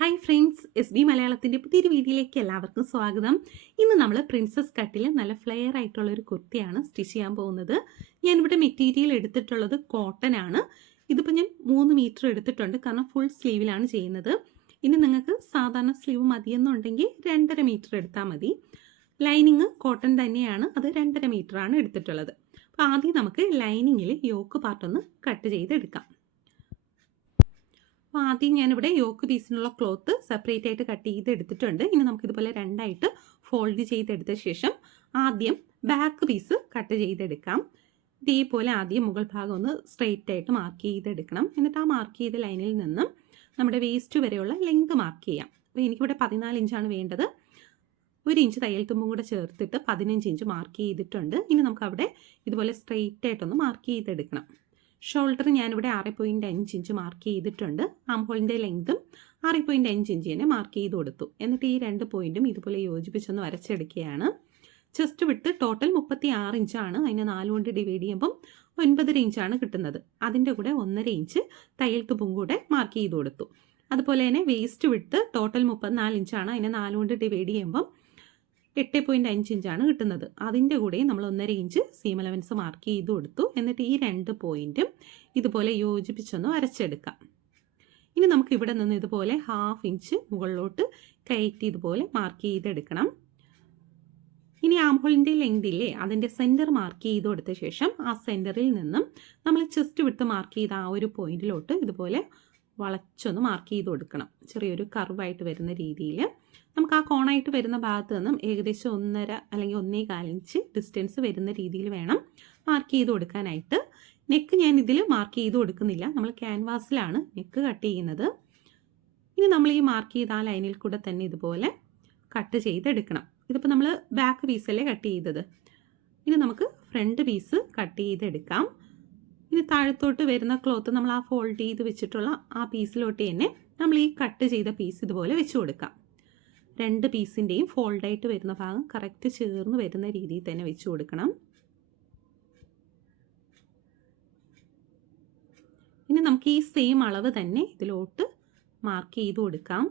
Hi friends, S B മലയാളത്തിൻ്റെ പുതിയൊരു വീഡിയോയിലേക്ക് എല്ലാവർക്കും സ്വാഗതം. ഇന്ന് നമ്മൾ പ്രിൻസസ് കട്ടിൽ നല്ല ഫ്ലെയർ ആയിട്ടുള്ള ഒരു കുർത്തിയാണ് സ്റ്റിച്ച് ചെയ്യാൻ പോകുന്നത്. ഞാനിവിടെ മെറ്റീരിയൽ എടുത്തിട്ടുള്ളത് കോട്ടൺ ആണ്. ഇതിപ്പോൾ ഞാൻ 3 മീറ്റർ എടുത്തിട്ടുണ്ട്, കാരണം ഫുൾ സ്ലീവിലാണ് ചെയ്യുന്നത്. ഇനി നിങ്ങൾക്ക് സാധാരണ സ്ലീവ് മതിയെന്നുണ്ടെങ്കിൽ 2.5 മീറ്റർ എടുത്താൽ മതി. ലൈനിങ് കോട്ടൺ തന്നെയാണ്, അത് 2.5 മീറ്ററാണ് എടുത്തിട്ടുള്ളത്. അപ്പോൾ ആദ്യം നമുക്ക് ലൈനിങ്ങിൽ യോക്ക് പാർട്ടൊന്ന് കട്ട് ചെയ്തെടുക്കാം. അപ്പോൾ ആദ്യം ഞാനിവിടെ യോക്ക് പീസിനുള്ള ക്ലോത്ത് സെപ്പറേറ്റ് ആയിട്ട് കട്ട് ചെയ്ത് എടുത്തിട്ടുണ്ട്. ഇനി നമുക്കിതുപോലെ രണ്ടായിട്ട് ഫോൾഡ് ചെയ്തെടുത്ത ശേഷം ആദ്യം ബാക്ക് പീസ് കട്ട് ചെയ്തെടുക്കാം. ഇതേപോലെ ആദ്യം മുകൾ ഭാഗം ഒന്ന് സ്ട്രെയിറ്റ് ആയിട്ട് മാർക്ക് ചെയ്തെടുക്കണം. എന്നിട്ട് ആ മാർക്ക് ചെയ്ത ലൈനിൽ നിന്നും നമ്മുടെ വേസ്റ്റ് വരെയുള്ള ലെങ്ത് മാർക്ക് ചെയ്യാം. അപ്പോൾ എനിക്കിവിടെ 14 ഇഞ്ചാണ് വേണ്ടത്. 1 ഇഞ്ച് തയ്യൽ തുമ്പും കൂടെ ചേർത്തിട്ട് 15 ഇഞ്ച് മാർക്ക് ചെയ്തിട്ടുണ്ട്. ഇനി നമുക്കവിടെ ഇതുപോലെ സ്ട്രെയിറ്റ് ആയിട്ടൊന്ന് മാർക്ക് ചെയ്തെടുക്കണം. ഷോൾഡർ ഞാനിവിടെ 6.5 ഇഞ്ച് മാർക്ക് ചെയ്തിട്ടുണ്ട്. ആം ഹോളിൻ്റെ ലെങ്തും 6.5 ഇഞ്ച് തന്നെ മാർക്ക് ചെയ്ത് കൊടുത്തു. എന്നിട്ട് ഈ 2 പോയിന്റും ഇതുപോലെ യോജിപ്പിച്ചൊന്ന് വരച്ചെടുക്കുകയാണ്. ചെസ്റ്റ് വിട്ട് ടോട്ടൽ 36 ഇഞ്ചാണ്. അതിനെ 4 കൊണ്ട് ഡിവൈഡ് ചെയ്യുമ്പം 9.5 ഇഞ്ചാണ് കിട്ടുന്നത്. അതിൻ്റെ കൂടെ 1.5 ഇഞ്ച് തയ്യൽ തുമ്പും കൂടെ മാർക്ക് ചെയ്ത് കൊടുത്തു. അതുപോലെ തന്നെ വേസ്റ്റ് വിട്ട് ടോട്ടൽ 34 ഇഞ്ചാണ്. അതിനെ 4 കൊണ്ട് ഡിവൈഡ് ചെയ്യുമ്പം 8.5 ഇഞ്ചാണ് കിട്ടുന്നത്. അതിൻ്റെ കൂടെ നമ്മൾ 1.5 ഇഞ്ച് സീം അലവൻസ് മാർക്ക് ചെയ്ത് കൊടുത്തു. എന്നിട്ട് ഈ 2 പോയിന്റും ഇതുപോലെ യോജിപ്പിച്ചൊന്ന് വരച്ചെടുക്കാം. ഇനി നമുക്ക് ഇവിടെ നിന്ന് ഇതുപോലെ 1/2 ഇഞ്ച് മുകളിലോട്ട് കയറ്റി ഇതുപോലെ മാർക്ക് ചെയ്തെടുക്കണം. ഇനി ആംഹോളിൻ്റെ ലെങ്ത് ഇല്ലേ, അതിൻ്റെ സെൻറ്റർ മാർക്ക് ചെയ്ത് കൊടുത്ത ശേഷം ആ സെൻറ്ററിൽ നിന്നും നമ്മൾ ചെസ്റ്റ് വിട്ട് മാർക്ക് ചെയ്ത ആ ഒരു പോയിന്റിലോട്ട് ഇതുപോലെ വളച്ചൊന്ന് മാർക്ക് ചെയ്ത് കൊടുക്കണം. ചെറിയൊരു കർവായിട്ട് വരുന്ന രീതിയിൽ നമുക്ക് ആ കോണായിട്ട് വരുന്ന ഭാഗത്ത് നിന്നും ഏകദേശം 1.5 അല്ലെങ്കിൽ 1.25 ഇഞ്ച് ഡിസ്റ്റൻസ് വരുന്ന രീതിയിൽ വേണം മാർക്ക് ചെയ്ത് കൊടുക്കാനായിട്ട്. നെക്ക് ഞാൻ ഇതിൽ മാർക്ക് ചെയ്ത് കൊടുക്കുന്നില്ല, നമ്മൾ ക്യാൻവാസിലാണ് നെക്ക് കട്ട് ചെയ്യുന്നത്. ഇനി നമ്മൾ ഈ മാർക്ക് ചെയ്ത ആ ലൈനിൽ കൂടെ തന്നെ ഇതുപോലെ കട്ട് ചെയ്തെടുക്കണം. ഇതിപ്പോൾ നമ്മൾ ബാക്ക് പീസല്ലേ കട്ട് ചെയ്തത്. ഇനി നമുക്ക് ഫ്രണ്ട് പീസ് കട്ട് ചെയ്തെടുക്കാം. ഇനി താഴത്തോട്ട് വരുന്ന ക്ലോത്ത് നമ്മൾ ആ ഫോൾഡ് ചെയ്ത് വെച്ചിട്ടുള്ള ആ പീസിലോട്ട് തന്നെ നമ്മൾ ഈ കട്ട് ചെയ്ത പീസ് ഇതുപോലെ വെച്ച് കൊടുക്കാം. 2 പീസിൻ്റെയും ഫോൾഡായിട്ട് വരുന്ന ഭാഗം കറക്റ്റ് ചേർന്ന് വരുന്ന രീതിയിൽ തന്നെ വെച്ച് കൊടുക്കണം. ഇനി നമുക്ക് ഈ സെയിം അളവ് തന്നെ ഇതിലോട്ട് മാർക്ക് ചെയ്ത് കൊടുക്കാം.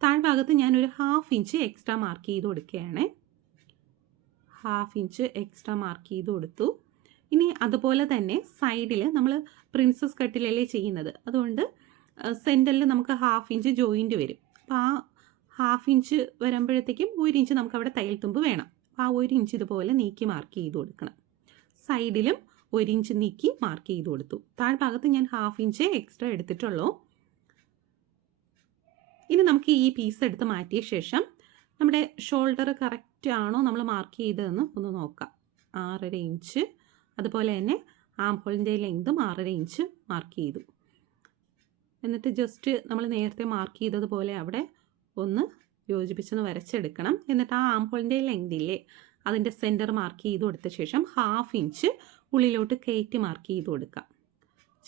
താഴ്ഭാഗത്ത് ഞാനൊരു 1/2 ഇഞ്ച് എക്സ്ട്രാ മാർക്ക് ചെയ്ത് കൊടുക്കുകയാണ്. 1/2 ഇഞ്ച് എക്സ്ട്രാ മാർക്ക് ചെയ്ത് കൊടുത്തു. ഇനി അതുപോലെ തന്നെ സൈഡിൽ നമ്മൾ പ്രിൻസസ് കട്ടിലല്ലേ ചെയ്യുന്നത്, അതുകൊണ്ട് സെൻറ്ററിൽ നമുക്ക് 1/2 ഇഞ്ച് ജോയിൻറ്റ് വരും. അപ്പോൾ ആ 1/2 ഇഞ്ച് വരുമ്പോഴത്തേക്കും 1 ഇഞ്ച് നമുക്ക് അവിടെ തയ്യൽ തുമ്പ് വേണം. അപ്പോൾ ആ 1 ഇഞ്ച് ഇതുപോലെ നീക്കി മാർക്ക് ചെയ്ത് കൊടുക്കണം. സൈഡിലും 1 ഇഞ്ച് നീക്കി മാർക്ക് ചെയ്ത് കൊടുത്തു. താഴ്ഭാഗത്ത് ഞാൻ 1/2 ഇഞ്ച് എക്സ്ട്രാ എടുത്തിട്ടുള്ളൂ. ഇനി നമുക്ക് ഈ പീസ് എടുത്ത് മാറ്റിയ ശേഷം നമ്മുടെ ഷോൾഡർ കറക്റ്റ് ആണോ നമ്മൾ മാർക്ക് ചെയ്തതെന്ന് ഒന്ന് നോക്കാം. 6.5 ഇഞ്ച്, അതുപോലെ തന്നെ ആം ഹോളിൻ്റെ ലെങ്തും 6.5 ഇഞ്ച് മാർക്ക് ചെയ്തു. എന്നിട്ട് ജസ്റ്റ് നമ്മൾ നേരത്തെ മാർക്ക് ചെയ്തതുപോലെ അവിടെ ഒന്ന് യോജിപ്പിച്ചൊന്ന് വരച്ചെടുക്കണം. എന്നിട്ട് ആ ആം ഹോളിൻ്റെ ലെങ്ത് ഇല്ലേ, അതിൻ്റെ സെൻറ്റർ മാർക്ക് ചെയ്ത് കൊടുത്ത ശേഷം 1/2 ഇഞ്ച് ഉള്ളിലോട്ട് കയറ്റി മാർക്ക് ചെയ്ത് കൊടുക്കാം.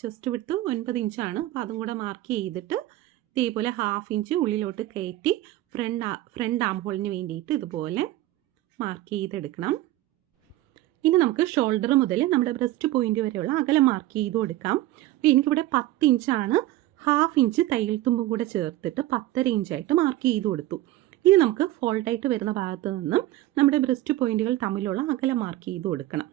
ചെസ്റ്റ് വിട്ട് 9 ഇഞ്ചാണ്, അപ്പോൾ അതും കൂടെ മാർക്ക് ചെയ്തിട്ട് ഇതേപോലെ 1/2 ഇഞ്ച് ഉള്ളിലോട്ട് കയറ്റി ഫ്രണ്ട് ആം ഹോളിന് വേണ്ടിയിട്ട് ഇതുപോലെ മാർക്ക് ചെയ്തെടുക്കണം. ഇനി നമുക്ക് ഷോൾഡർ മുതൽ നമ്മുടെ ബ്രസ്റ്റ് പോയിന്റ് വരെയുള്ള അകലം മാർക്ക് ചെയ്ത് കൊടുക്കാം. അപ്പോൾ എനിക്കിവിടെ 10 ഇഞ്ചാണ്. 1/2 ഇഞ്ച് തയ്യൽ തുമ്പും കൂടെ ചേർത്തിട്ട് 10.5 ഇഞ്ചായിട്ട് മാർക്ക് ചെയ്ത് കൊടുത്തു. ഇനി നമുക്ക് ഫോൾഡായിട്ട് വരുന്ന ഭാഗത്ത് നിന്നും നമ്മുടെ ബ്രസ്റ്റ് പോയിന്റുകൾ തമ്മിലുള്ള അകലം മാർക്ക് ചെയ്ത് കൊടുക്കണം.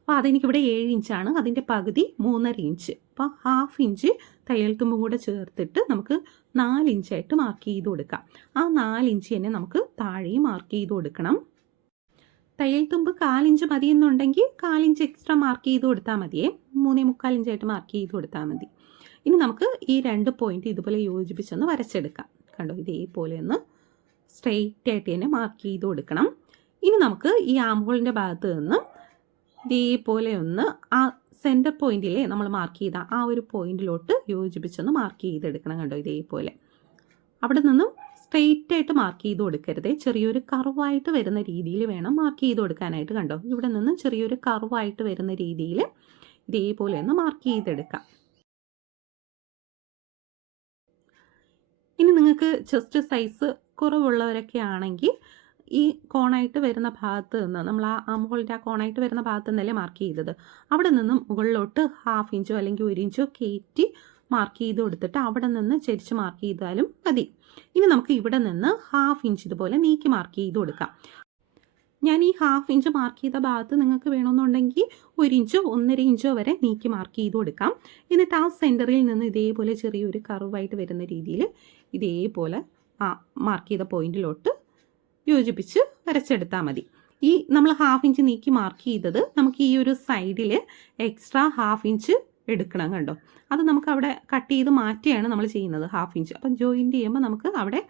അപ്പോൾ അതെനിക്കിവിടെ 7 ഇഞ്ചാണ്. അതിൻ്റെ പകുതി 3.5 ഇഞ്ച്. അപ്പോൾ 1/2 ഇഞ്ച് തയ്യൽ തുമ്പും കൂടെ ചേർത്തിട്ട് നമുക്ക് 4 ഇഞ്ചായിട്ട് മാർക്ക് ചെയ്ത് കൊടുക്കാം. ആ 4 ഇഞ്ച് തന്നെ നമുക്ക് താഴെയും മാർക്ക് ചെയ്ത് കൊടുക്കണം. തയ്യൽ തുമ്പ് 1/4 ഇഞ്ച് മതിയെന്നുണ്ടെങ്കിൽ 1/4 ഇഞ്ച് എക്സ്ട്രാ മാർക്ക് ചെയ്ത് കൊടുത്താൽ മതിയേ. 3.25 ഇഞ്ചായിട്ട് മാർക്ക് ചെയ്ത് കൊടുത്താൽ മതി. ഇനി നമുക്ക് ഈ 2 പോയിന്റ് ഇതുപോലെ യോജിപ്പിച്ചൊന്ന് വരച്ചെടുക്കാം. കണ്ടോ, ഇതേപോലെ ഒന്ന് സ്ട്രെയിറ്റ് ആയിട്ട് തന്നെ മാർക്ക് ചെയ്ത് കൊടുക്കണം. ഇനി നമുക്ക് ഈ ആം ഹോളിൻ്റെ ഭാഗത്ത് നിന്ന് ഇതേപോലെ ഒന്ന് ആ സെൻറ്റർ പോയിന്റിലെ നമ്മൾ മാർക്ക് ചെയ്ത ആ ഒരു പോയിന്റിലോട്ട് യോജിപ്പിച്ചൊന്ന് മാർക്ക് ചെയ്തെടുക്കണം. കണ്ടോ, ഇതേപോലെ അവിടെ നിന്നും സ്ട്രെയിറ്റ് ആയിട്ട് മാർക്ക് ചെയ്ത് കൊടുക്കരുത്. ചെറിയൊരു കർവായിട്ട് വരുന്ന രീതിയിൽ വേണം മാർക്ക് ചെയ്ത് കൊടുക്കാനായിട്ട്. കണ്ടോ, ഇവിടെ നിന്ന് ചെറിയൊരു കർവായിട്ട് വരുന്ന രീതിയിൽ ഇതേപോലെ ഒന്ന് മാർക്ക് ചെയ്തെടുക്കാം. ഇനി നിങ്ങൾക്ക് ചെസ്റ്റ് സൈസ് കുറവുള്ളവരൊക്കെ ആണെങ്കിൽ ഈ കോണായിട്ട് വരുന്ന ഭാഗത്ത് നിന്ന് നമ്മൾ ആ ആം ഹോളിൻ്റെ ആ കോണായിട്ട് വരുന്ന ഭാഗത്ത് നിന്നല്ലേ മാർക്ക് ചെയ്തത്, അവിടെ നിന്നും മുകളിലോട്ട് 1/2 ഇഞ്ചോ അല്ലെങ്കിൽ 1 ഇഞ്ചോ കയറ്റി മാർക്ക് ചെയ്ത് കൊടുത്തിട്ട് അവിടെ നിന്ന് ചെരിച്ച് മാർക്ക് ചെയ്താലും മതി. ഇനി നമുക്ക് ഇവിടെ നിന്ന് 1/2 ഇഞ്ച് ഇതുപോലെ നീക്കി മാർക്ക് ചെയ്ത് കൊടുക്കാം. ഞാൻ ഈ 1/2 ഇഞ്ച് മാർക്ക് ചെയ്ത ഭാഗത്ത് നിങ്ങൾക്ക് വേണമെന്നുണ്ടെങ്കിൽ 1 ഇഞ്ചോ 1.5 ഇഞ്ചോ വരെ നീക്കി മാർക്ക് ചെയ്ത് കൊടുക്കാം. എന്നിട്ട് ആ സെൻറ്ററിൽ നിന്ന് ഇതേപോലെ ചെറിയൊരു കർവായിട്ട് വരുന്ന രീതിയിൽ ഇതേപോലെ മാർക്ക് ചെയ്ത പോയിന്റിലോട്ട് യോജിപ്പിച്ച് വരച്ചെടുത്താൽ മതി. ഈ നമ്മൾ 1/2 ഇഞ്ച് നീക്കി മാർക്ക് ചെയ്തത് നമുക്ക് ഈ ഒരു സൈഡിൽ എക്സ്ട്രാ 1/2 ഇഞ്ച് എടുക്കണം. കണ്ടോ, അത് നമുക്ക് അവിടെ കട്ട് ചെയ്ത് മാറ്റിയാണ് നമ്മൾ ചെയ്യുന്നത് 1/2 ഇഞ്ച്. അപ്പം ജോയിൻറ്റ് ചെയ്യുമ്പോൾ നമുക്ക് അവിടെ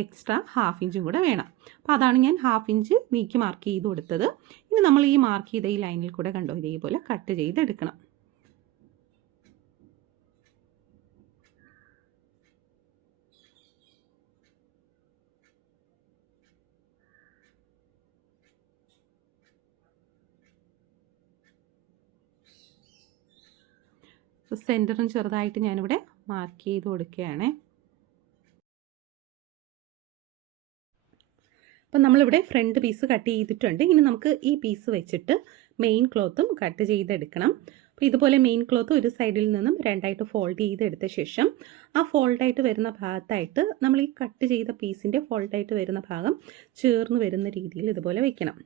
എക്സ്ട്രാ 1/2 ഇഞ്ചും കൂടെ വേണം. അപ്പോൾ അതാണ് ഞാൻ 1/2 ഇഞ്ച് നീക്കി മാർക്ക് ചെയ്ത് കൊടുത്തത്. ഇനി നമ്മൾ ഈ മാർക്ക് ചെയ്ത ഈ ലൈനിൽ കൂടെ കണ്ടോ ഇതേപോലെ കട്ട് ചെയ്തെടുക്കണം. സെൻറ്ററും ചെറുതായിട്ട് ഞാനിവിടെ മാർക്ക് ചെയ്ത് കൊടുക്കുകയാണ്. അപ്പം നമ്മളിവിടെ ഫ്രണ്ട് പീസ് കട്ട് ചെയ്തിട്ടുണ്ട്. ഇനി നമുക്ക് ഈ പീസ് വെച്ചിട്ട് മെയിൻ ക്ലോത്തും കട്ട് ചെയ്തെടുക്കണം. അപ്പോൾ ഇതുപോലെ മെയിൻ ക്ലോത്ത് ഒരു സൈഡിൽ നിന്നും 2ആയിട്ട് ഫോൾഡ് ചെയ്തെടുത്ത ശേഷം ആ ഫോൾഡായിട്ട് വരുന്ന ഭാഗത്തായിട്ട് നമ്മൾ ഈ കട്ട് ചെയ്ത പീസിൻ്റെ ഫോൾഡായിട്ട് വരുന്ന ഭാഗം ചേർന്ന് വരുന്ന രീതിയിൽ ഇതുപോലെ വെക്കണം.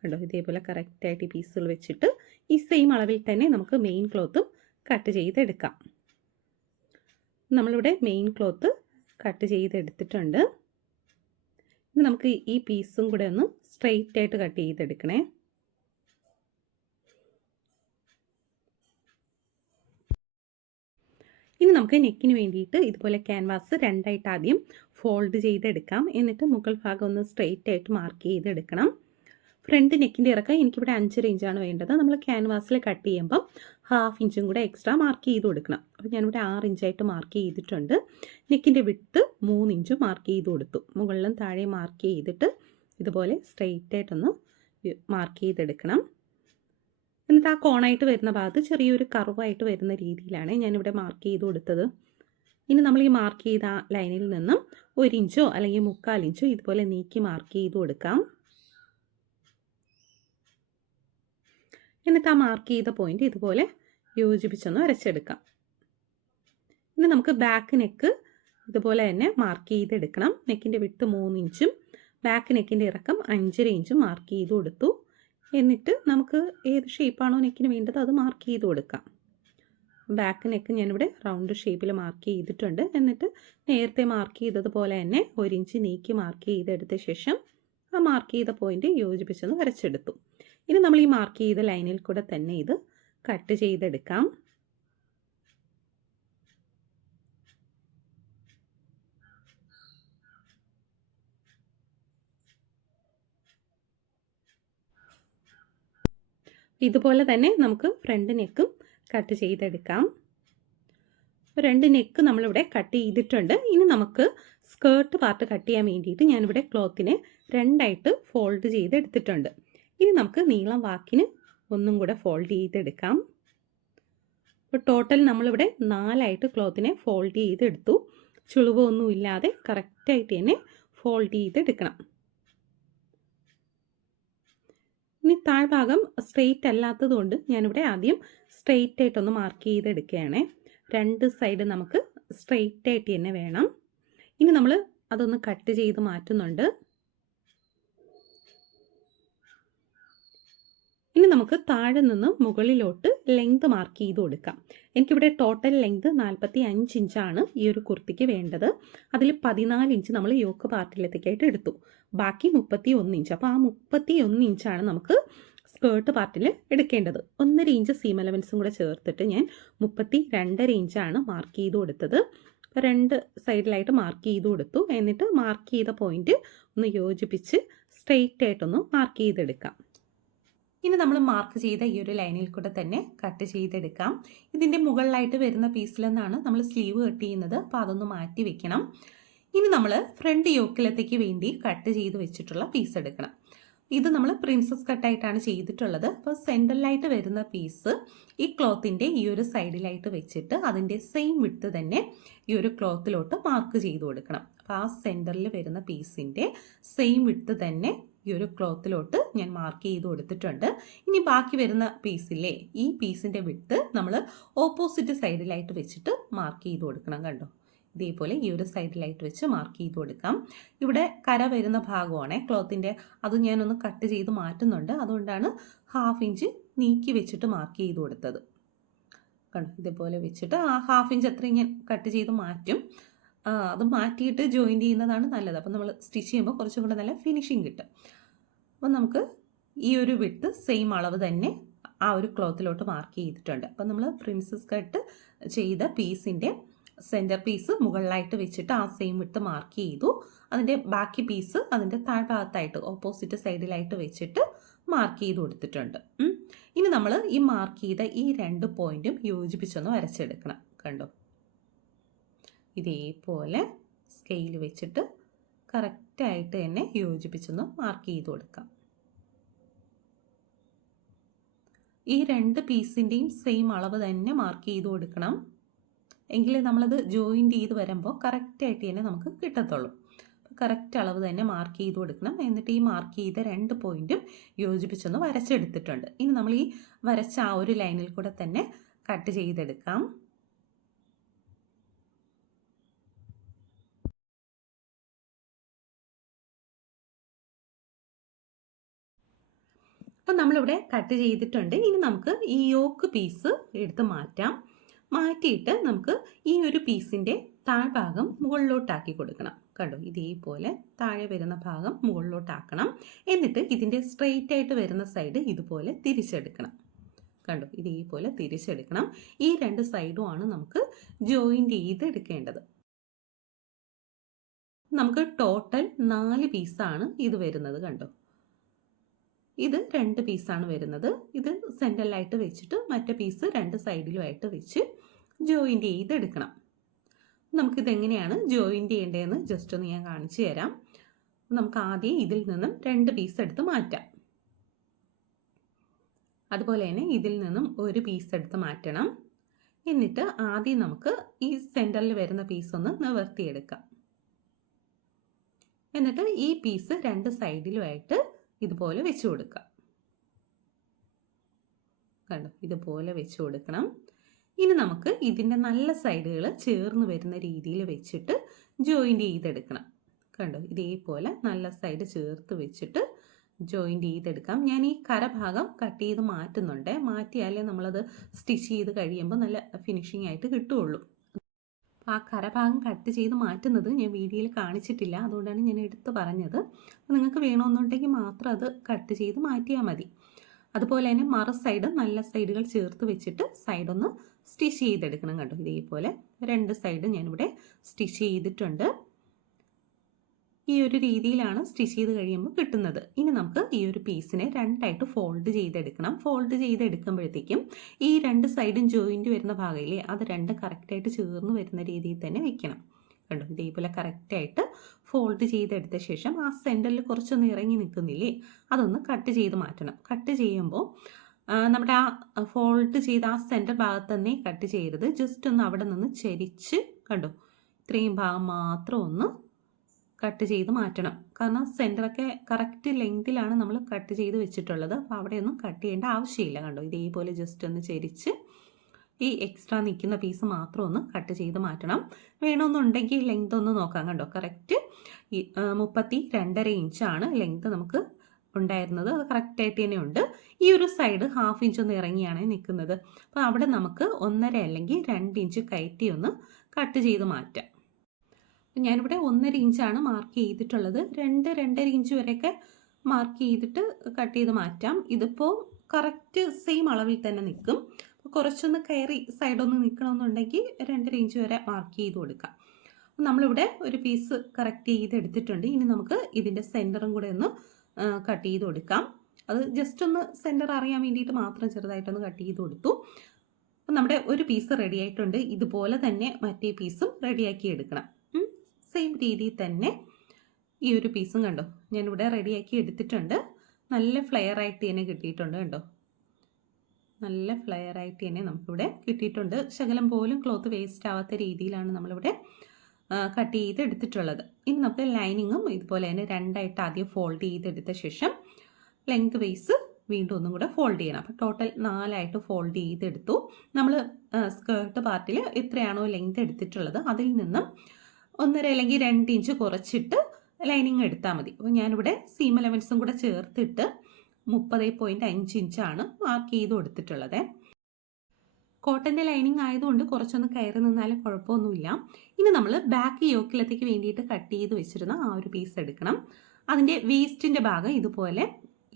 കണ്ടോ, ഇതേപോലെ കറക്റ്റായിട്ട് ഈ പീസുകൾ വെച്ചിട്ട് ഈ സെയിം അളവിൽ തന്നെ നമുക്ക് മെയിൻ ക്ലോത്തും കട്ട് ചെയ്തെടുക്കാം. നമ്മളിവിടെ മെയിൻ ക്ലോത്ത് കട്ട് ചെയ്തെടുത്തിട്ടുണ്ട്. ഇനി നമുക്ക് ഈ പീസും കൂടെ ഒന്ന് സ്ട്രെയിറ്റ് ആയിട്ട് കട്ട് ചെയ്തെടുക്കണേ. ഇനി നമുക്ക് നെക്കിന് വേണ്ടിയിട്ട് ഇതുപോലെ ക്യാൻവാസ് 2ആയിട്ട് ആദ്യം ഫോൾഡ് ചെയ്തെടുക്കാം. എന്നിട്ട് മുകൾ ഭാഗം ഒന്ന് സ്ട്രെയിറ്റ് ആയിട്ട് മാർക്ക് ചെയ്തെടുക്കണം. ഫ്രണ്ട് നെക്കിൻ്റെ ഇറക്കം എനിക്കിവിടെ 5.5 ഇഞ്ചാണ് വേണ്ടത്. നമ്മൾ ക്യാൻവാസിൽ കട്ട് ചെയ്യുമ്പം 1/2 ഇഞ്ചും കൂടെ എക്സ്ട്രാ മാർക്ക് ചെയ്ത് കൊടുക്കണം. അപ്പോൾ ഞാനിവിടെ 6 ഇഞ്ചായിട്ട് മാർക്ക് ചെയ്തിട്ടുണ്ട്. നെക്കിൻ്റെ വിഡ്ത്ത് 3 ഇഞ്ച് മാർക്ക് ചെയ്ത് കൊടുത്തു. മുകളിലും താഴെ മാർക്ക് ചെയ്തിട്ട് ഇതുപോലെ സ്ട്രെയിറ്റ് ആയിട്ടൊന്ന് മാർക്ക് ചെയ്തെടുക്കണം. എന്നിട്ട് ആ കോണായിട്ട് വരുന്ന ഭാഗത്ത് ചെറിയൊരു കർവായിട്ട് വരുന്ന രീതിയിലാണ് ഞാനിവിടെ മാർക്ക് ചെയ്ത് കൊടുത്തത്. ഇനി നമ്മൾ ഈ മാർക്ക് ചെയ്ത ലൈനിൽ നിന്നും 1 ഇഞ്ചോ അല്ലെങ്കിൽ 3/4 ഇഞ്ചോ ഇതുപോലെ നീക്കി മാർക്ക് ചെയ്ത് കൊടുക്കാം. എന്നിട്ട് ആ മാർക്ക് ചെയ്ത പോയിന്റ് ഇതുപോലെ യോജിപ്പിച്ചൊന്ന് വരച്ചെടുക്കാം. ഇനി നമുക്ക് ബാക്ക് നെക്ക് ഇതുപോലെ തന്നെ മാർക്ക് ചെയ്തെടുക്കണം. നെക്കിൻ്റെ വിഡ്ത്ത് 3 ഇഞ്ചും ബാക്ക് നെക്കിൻ്റെ ഇറക്കം 5.5 ഇഞ്ചും മാർക്ക് ചെയ്ത് കൊടുത്തു. എന്നിട്ട് നമുക്ക് ഏത് ഷേപ്പാണോ നെക്കിന് വേണ്ടത് അത് മാർക്ക് ചെയ്ത് കൊടുക്കാം. ബാക്ക് നെക്ക് ഞാനിവിടെ റൗണ്ട് ഷേപ്പിൽ മാർക്ക് ചെയ്തിട്ടുണ്ട്. എന്നിട്ട് നേരത്തെ മാർക്ക് ചെയ്തതുപോലെ തന്നെ 1 ഇഞ്ച് നീക്കി മാർക്ക് ചെയ്തെടുത്ത ശേഷം ആ മാർക്ക് ചെയ്ത പോയിന്റ് യോജിപ്പിച്ചൊന്ന് വരച്ചെടുത്തു. ഇനി നമ്മൾ ഈ മാർക്ക് ചെയ്ത ലൈനിൽ കൂടെ തന്നെ ഇത് കട്ട് ചെയ്തെടുക്കാം. ഇതുപോലെ തന്നെ നമുക്ക് ഫ്രണ്ട് നെക്കും കട്ട് ചെയ്തെടുക്കാം. 2 നെക്ക് നമ്മളിവിടെ കട്ട് ചെയ്തിട്ടുണ്ട്. ഇനി നമുക്ക് സ്കേർട്ട് പാർട്ട് കട്ട് ചെയ്യാൻ വേണ്ടിയിട്ട് ഞാനിവിടെ ക്ലോത്തിനെ 2ആയിട്ട് ഫോൾഡ് ചെയ്തെടുത്തിട്ടുണ്ട്. ഇനി നമുക്ക് നീളം വാക്കിന് ഒന്നും കൂടെ ഫോൾഡ് ചെയ്തെടുക്കാം. അപ്പോൾ ടോട്ടൽ നമ്മളിവിടെ 4ആയിട്ട് ക്ലോത്തിനെ ഫോൾഡ് ചെയ്തെടുത്തു. ചുളിവൊന്നും ഇല്ലാതെ കറക്റ്റായിട്ട് തന്നെ ഫോൾഡ് ചെയ്തെടുക്കണം. ഇനി താഴ്ഭാഗം സ്ട്രെയിറ്റ് അല്ലാത്തത് കൊണ്ട് ഞാനിവിടെ ആദ്യം സ്ട്രെയിറ്റ് ആയിട്ടൊന്ന് മാർക്ക് ചെയ്തെടുക്കുകയാണ്. 2 സൈഡ് നമുക്ക് സ്ട്രെയിറ്റ് ആയിട്ട് തന്നെ വേണം. ഇനി നമ്മൾ അതൊന്ന് കട്ട് ചെയ്ത് മാറ്റുന്നുണ്ട്. ഇനി നമുക്ക് താഴെ നിന്ന് മുകളിലോട്ട് ലെങ്ത് മാർക്ക് ചെയ്ത് കൊടുക്കാം. എനിക്കിവിടെ ടോട്ടൽ ലെങ്ത് 45 ഇഞ്ചാണ് ഈ ഒരു കുർത്തിക്ക് വേണ്ടത്. അതിൽ 14 ഇഞ്ച് നമ്മൾ യോക്ക് പാർട്ടിലത്തേക്കായിട്ട് എടുത്തു. ബാക്കി 31 ഇഞ്ച്. അപ്പോൾ ആ 31 ഇഞ്ചാണ് നമുക്ക് സ്കേർട്ട് പാർട്ടിൽ എടുക്കേണ്ടത്. 1.5 ഇഞ്ച് സീം അലവൻസും കൂടെ ചേർത്തിട്ട് ഞാൻ 32.5 ഇഞ്ചാണ് മാർക്ക് ചെയ്ത് കൊടുത്തത്. 2 സൈഡിലായിട്ട് മാർക്ക് ചെയ്ത് കൊടുത്തു. എന്നിട്ട് മാർക്ക് ചെയ്ത പോയിന്റ് ഒന്ന് യോജിപ്പിച്ച് സ്ട്രെയിറ്റ് ആയിട്ടൊന്ന് മാർക്ക് ചെയ്തെടുക്കാം. ഇനി നമ്മൾ മാർക്ക് ചെയ്ത ഈ ഒരു ലൈനിൽ കൂടെ തന്നെ കട്ട് ചെയ്തെടുക്കാം. ഇതിൻ്റെ മുകളിലായിട്ട് വരുന്ന പീസിൽ നിന്നാണ് നമ്മൾ സ്ലീവ് കട്ട് ചെയ്യുന്നത്. അപ്പോൾ അതൊന്ന് മാറ്റി വെക്കണം. ഇനി നമ്മൾ ഫ്രണ്ട് യോക്കിലത്തേക്ക് വേണ്ടി കട്ട് ചെയ്ത് വെച്ചിട്ടുള്ള പീസ് എടുക്കണം. ഇത് നമ്മൾ പ്രിൻസസ് കട്ടായിട്ടാണ് ചെയ്തിട്ടുള്ളത്. അപ്പോൾ സെൻറ്ററിലായിട്ട് വരുന്ന പീസ് ഈ ക്ലോത്തിൻ്റെ ഈ ഒരു സൈഡിലായിട്ട് വെച്ചിട്ട് അതിൻ്റെ സെയിം വിഡ്ത്ത് തന്നെ ഈ ഒരു ക്ലോത്തിലോട്ട് മാർക്ക് ചെയ്ത് കൊടുക്കണം. അപ്പോൾ ആ സെൻറ്ററിൽ വരുന്ന പീസിൻ്റെ സെയിം വിഡ്ത്ത് തന്നെ ഈ ഒരു ക്ലോത്തിലോട്ട് ഞാൻ മാർക്ക് ചെയ്ത് കൊടുത്തിട്ടുണ്ട്. ഇനി ബാക്കി വരുന്ന പീസില്ലേ, ഈ പീസിൻ്റെ വിഡ്ത്ത് നമ്മൾ ഓപ്പോസിറ്റ് സൈഡിലായിട്ട് വെച്ചിട്ട് മാർക്ക് ചെയ്ത് കൊടുക്കണം. കണ്ടോ, ഇതേപോലെ ഈ ഒരു സൈഡിലായിട്ട് വെച്ച് മാർക്ക് ചെയ്ത് കൊടുക്കാം. ഇവിടെ കര വരുന്ന ഭാഗമാണ് ക്ലോത്തിൻ്റെ, അത് ഞാനൊന്ന് കട്ട് ചെയ്ത് മാറ്റുന്നുണ്ട്. അതുകൊണ്ടാണ് 1/2 ഇഞ്ച് നീക്കി വെച്ചിട്ട് മാർക്ക് ചെയ്ത് കൊടുത്തത്. കണ്ടോ, ഇതേപോലെ വെച്ചിട്ട് ആ 1/2 ഇഞ്ച് അത്രയും ഞാൻ കട്ട് ചെയ്ത് മാറ്റും. അത് മാറ്റിയിട്ട് ജോയിൻറ്റ് ചെയ്യുന്നതാണ് നല്ലത്. അപ്പം നമ്മൾ സ്റ്റിച്ച് ചെയ്യുമ്പോൾ കുറച്ചും കൂടെ നല്ല ഫിനിഷിങ് കിട്ടും. അപ്പം നമുക്ക് ഈ ഒരു വിഡ്ത്ത് സെയിം അളവ് തന്നെ ആ ഒരു ക്ലോത്തിലോട്ട് മാർക്ക് ചെയ്തിട്ടുണ്ട്. അപ്പം നമ്മൾ പ്രിൻസസ് കട്ട് ചെയ്ത പീസിൻ്റെ സെൻറ്റർ പീസ് മുകളിലായിട്ട് വെച്ചിട്ട് ആ സെയിം വിഡ്ത്ത് മാർക്ക് ചെയ്തു. അതിൻ്റെ ബാക്കി പീസ് അതിൻ്റെ താഴ്ഭാഗത്തായിട്ട് ഓപ്പോസിറ്റ് സൈഡിലായിട്ട് വെച്ചിട്ട് മാർക്ക് ചെയ്ത് കൊടുത്തിട്ടുണ്ട്. ഇനി നമ്മൾ ഈ മാർക്ക് ചെയ്ത ഈ 2 പോയിൻറ്റും യോജിപ്പിച്ചൊന്ന് വരച്ചെടുക്കണം. കണ്ടോ, ഇതേപോലെ സ്കെയിൽ വെച്ചിട്ട് കറക്റ്റായിട്ട് തന്നെ യോജിപ്പിച്ചൊന്ന് മാർക്ക് ചെയ്ത് കൊടുക്കാം. ഈ 2 പീസിൻ്റെയും സെയിം അളവ് തന്നെ മാർക്ക് ചെയ്ത് കൊടുക്കണം. എങ്കിലേ നമ്മളത് ജോയിൻറ്റ് ചെയ്ത് വരുമ്പോൾ കറക്റ്റായിട്ട് തന്നെ നമുക്ക് കിട്ടത്തുള്ളൂ. കറക്റ്റ് അളവ് തന്നെ മാർക്ക് ചെയ്ത് കൊടുക്കണം. എന്നിട്ട് ഈ മാർക്ക് ചെയ്ത 2 പോയിൻറ്റും യോജിപ്പിച്ചൊന്ന് വരച്ചെടുത്തിട്ടുണ്ട്. ഇനി നമ്മൾ ഈ വരച്ച ആ ഒരു ലൈനിൽ കൂടെ തന്നെ കട്ട് ചെയ്തെടുക്കാം. അപ്പം നമ്മളിവിടെ കട്ട് ചെയ്തിട്ടുണ്ട്. ഇനി നമുക്ക് ഈ യോക്ക് പീസ് എടുത്ത് മാറ്റാം. മാറ്റിയിട്ട് നമുക്ക് ഈ ഒരു പീസിൻ്റെ താഴ്ഭാഗം മുകളിലോട്ടാക്കി കൊടുക്കണം. കണ്ടോ, ഇതേപോലെ താഴെ വരുന്ന ഭാഗം മുകളിലോട്ടാക്കണം. എന്നിട്ട് ഇതിൻ്റെ സ്ട്രെയിറ്റ് ആയിട്ട് വരുന്ന സൈഡ് ഇതുപോലെ തിരിച്ചെടുക്കണം. കണ്ടോ, ഇതേപോലെ തിരിച്ചെടുക്കണം. ഈ 2 സൈഡുമാണ് നമുക്ക് ജോയിൻറ്റ് ചെയ്തെടുക്കേണ്ടത്. നമുക്ക് ടോട്ടൽ 4 പീസാണ് ഇത് വരുന്നത്. കണ്ടോ, ഇത് 2 പീസാണ് വരുന്നത്. ഇത് സെൻറ്ററിലായിട്ട് വെച്ചിട്ട് മറ്റേ പീസ് 2 സൈഡിലുമായിട്ട് വെച്ച് ജോയിൻറ്റ് ചെയ്തെടുക്കണം. നമുക്കിതെങ്ങനെയാണ് ജോയിൻറ്റ് ചെയ്യേണ്ടതെന്ന് ജസ്റ്റ് ഒന്ന് ഞാൻ കാണിച്ചു തരാം. നമുക്ക് ആദ്യം ഇതിൽ നിന്നും 2 പീസ് എടുത്ത് മാറ്റാം. അതുപോലെ തന്നെ ഇതിൽ നിന്നും 1 പീസ് എടുത്ത് മാറ്റണം. എന്നിട്ട് ആദ്യം നമുക്ക് ഈ സെൻറ്ററിൽ വരുന്ന പീസ് ഒന്ന് നിവർത്തിയെടുക്കാം. എന്നിട്ട് ഈ പീസ് 2 സൈഡിലുമായിട്ട് ഇതുപോലെ വെച്ച് കൊടുക്കാം. കണ്ടോ, ഇതുപോലെ വെച്ച് കൊടുക്കണം. ഇനി നമുക്ക് ഇതിൻ്റെ നല്ല സൈഡുകൾ ചേർന്ന് വരുന്ന രീതിയിൽ വെച്ചിട്ട് ജോയിൻറ്റ് ചെയ്തെടുക്കണം. കണ്ടോ, ഇതേപോലെ നല്ല സൈഡ് ചേർത്ത് വെച്ചിട്ട് ജോയിൻറ്റ് ചെയ്തെടുക്കാം. ഞാൻ ഈ കരഭാഗം കട്ട് ചെയ്ത് മാറ്റുന്നുണ്ട്. മാറ്റിയാലേ നമ്മളത് സ്റ്റിച്ച് ചെയ്ത് കഴിയുമ്പോൾ നല്ല ഫിനിഷിംഗ് ആയിട്ട് കിട്ടുകയുള്ളൂ. ആ കരഭാഗം കട്ട് ചെയ്ത് മാറ്റുന്നത് ഞാൻ വീഡിയോയിൽ കാണിച്ചിട്ടില്ല. അതുകൊണ്ടാണ് ഞാൻ എടുത്ത് പറഞ്ഞത്. നിങ്ങൾക്ക് വേണമെന്നുണ്ടെങ്കിൽ മാത്രം അത് കട്ട് ചെയ്ത് മാറ്റിയാൽ മതി. അതുപോലെ തന്നെ മറു സൈഡ് നല്ല സൈഡുകൾ ചേർത്ത് വെച്ചിട്ട് സൈഡൊന്ന് സ്റ്റിച്ച് ചെയ്തെടുക്കണം. കണ്ടോ, ഇതേപോലെ 2 സൈഡ് ഞാനിവിടെ സ്റ്റിച്ച് ചെയ്തിട്ടുണ്ട്. ഈ ഒരു രീതിയിലാണ് സ്റ്റിച്ച് ചെയ്ത് കഴിയുമ്പോൾ കിട്ടുന്നത്. ഇനി നമുക്ക് ഈ ഒരു പീസിനെ 2ആയിട്ട് ഫോൾഡ് ചെയ്തെടുക്കണം. ഫോൾഡ് ചെയ്തെടുക്കുമ്പോഴത്തേക്കും ഈ 2 സൈഡും ജോയിൻറ്റ് വരുന്ന ഭാഗമില്ലേ, അത് 2 കറക്റ്റായിട്ട് ചേർന്ന് വരുന്ന രീതിയിൽ തന്നെ വെക്കണം. കണ്ടോ, ഇതേപോലെ കറക്റ്റായിട്ട് ഫോൾഡ് ചെയ്തെടുത്ത ശേഷം ആ സെൻറ്ററിൽ കുറച്ചൊന്ന് ഇറങ്ങി നിൽക്കുന്നില്ലേ, അതൊന്ന് കട്ട് ചെയ്ത് മാറ്റണം. കട്ട് ചെയ്യുമ്പോൾ നമ്മുടെ ആ ഫോൾഡ് ചെയ്ത ആ സെൻറ്റർ ഭാഗത്ത് തന്നെ കട്ട് ചെയ്യരുത്. ജസ്റ്റ് ഒന്ന് അവിടെ നിന്ന് ചരിച്ച്, കണ്ടോ, ഇത്രയും ഭാഗം മാത്രം ഒന്ന് കട്ട് ചെയ്ത് മാറ്റണം. കാരണം സെൻറ്ററൊക്കെ കറക്റ്റ് ലെങ്തിലാണ് നമ്മൾ കട്ട് ചെയ്ത് വെച്ചിട്ടുള്ളത്. അപ്പോൾ അവിടെയൊന്നും കട്ട് ചെയ്യേണ്ട ആവശ്യമില്ല. കണ്ടോ, ഇതേപോലെ ജസ്റ്റ് ഒന്ന് ചരിച്ച് ഈ എക്സ്ട്രാ നിൽക്കുന്ന പീസ് മാത്രം ഒന്ന് കട്ട് ചെയ്ത് മാറ്റണം. വേണമെന്നുണ്ടെങ്കിൽ ലെങ്ത് ഒന്ന് നോക്കാം. കണ്ടോ, കറക്റ്റ് 32.5 ഇഞ്ചാണ് ലെങ്ത് നമുക്ക് ഉണ്ടായിരുന്നത്. അത് കറക്റ്റായിട്ട് തന്നെ ഉണ്ട്. ഈ ഒരു സൈഡ് 1/2 ഇഞ്ച് ഒന്ന് ഇറങ്ങിയാണ് നിൽക്കുന്നത്. അപ്പോൾ അവിടെ നമുക്ക് 1.5 അല്ലെങ്കിൽ 2 ഇഞ്ച് കയറ്റി ഒന്ന് കട്ട് ചെയ്ത് മാറ്റാം. ഞാനിവിടെ 1.5 ഇഞ്ചാണ് മാർക്ക് ചെയ്തിട്ടുള്ളത്. 2-2.5 ഇഞ്ച് വരെയൊക്കെ മാർക്ക് ചെയ്തിട്ട് കട്ട് ചെയ്ത് മാറ്റാം. ഇതിപ്പോൾ കറക്റ്റ് സെയിം അളവിൽ തന്നെ നിൽക്കും. കുറച്ചൊന്ന് കയറി സൈഡൊന്ന് നിൽക്കണമെന്നുണ്ടെങ്കിൽ 2.5 ഇഞ്ച് വരെ മാർക്ക് ചെയ്ത് കൊടുക്കാം. നമ്മളിവിടെ ഒരു പീസ് കറക്റ്റ് ചെയ്തെടുത്തിട്ടുണ്ട്. ഇനി നമുക്ക് ഇതിൻ്റെ സെൻറ്ററും കൂടെ ഒന്ന് കട്ട് ചെയ്ത് കൊടുക്കാം. അത് ജസ്റ്റ് ഒന്ന് സെൻറ്റർ അറിയാൻ വേണ്ടിയിട്ട് മാത്രം ചെറുതായിട്ടൊന്ന് കട്ട് ചെയ്ത് കൊടുത്തു. അപ്പം നമ്മുടെ ഒരു പീസ് റെഡി ആയിട്ടുണ്ട്. ഇതുപോലെ തന്നെ മറ്റേ പീസും റെഡിയാക്കി എടുക്കണം. സെയിം രീതിയിൽ തന്നെ ഈ ഒരു പീസും കണ്ടോ, ഞാനിവിടെ റെഡിയാക്കി എടുത്തിട്ടുണ്ട്. നല്ല ഫ്ലെയർ ആയിട്ട് തന്നെ കിട്ടിയിട്ടുണ്ട്. കണ്ടോ, നല്ല ഫ്ലെയർ ആയിട്ട് തന്നെ നമുക്കിവിടെ കിട്ടിയിട്ടുണ്ട്. ശകലം പോലും ക്ലോത്ത് വേസ്റ്റ് ആവാത്ത രീതിയിലാണ് നമ്മളിവിടെ കട്ട് ചെയ്ത് എടുത്തിട്ടുള്ളത്. ഇനി നമുക്ക് ലൈനിങ്ങും ഇതുപോലെ തന്നെ രണ്ടായിട്ട് ആദ്യം ഫോൾഡ് ചെയ്തെടുത്ത ശേഷം ലെങ്ത് വൈസ് വീണ്ടും ഒന്നും കൂടെ ഫോൾഡ് ചെയ്യണം. അപ്പോൾ ടോട്ടൽ 4ആയിട്ട് ഫോൾഡ് ചെയ്തെടുത്തു. നമ്മൾ സ്കേർട്ട് പാർട്ടിൽ എത്രയാണോ ലെങ്ത് എടുത്തിട്ടുള്ളത് അതിൽ നിന്നും 1.5 അല്ലെങ്കിൽ 2 ഇഞ്ച് കുറച്ചിട്ട് ലൈനിങ് എടുത്താൽ മതി. അപ്പോൾ ഞാനിവിടെ സീം അലവൻസും കൂടെ ചേർത്തിട്ട് 30.5 ഇഞ്ചാണ് മാർക്ക് ചെയ്ത് കൊടുത്തിട്ടുള്ളത്. കോട്ടൻ്റെ ലൈനിങ് ആയതുകൊണ്ട് കുറച്ചൊന്ന് കയറി നിന്നാലും കുഴപ്പമൊന്നുമില്ല. ഇനി നമ്മൾ ബാക്ക് യോക്കിലത്തേക്ക് വേണ്ടിയിട്ട് കട്ട് ചെയ്ത് വെച്ചിരുന്ന ആ ഒരു പീസ് എടുക്കണം. അതിൻ്റെ വേസ്റ്റിൻ്റെ ഭാഗം ഇതുപോലെ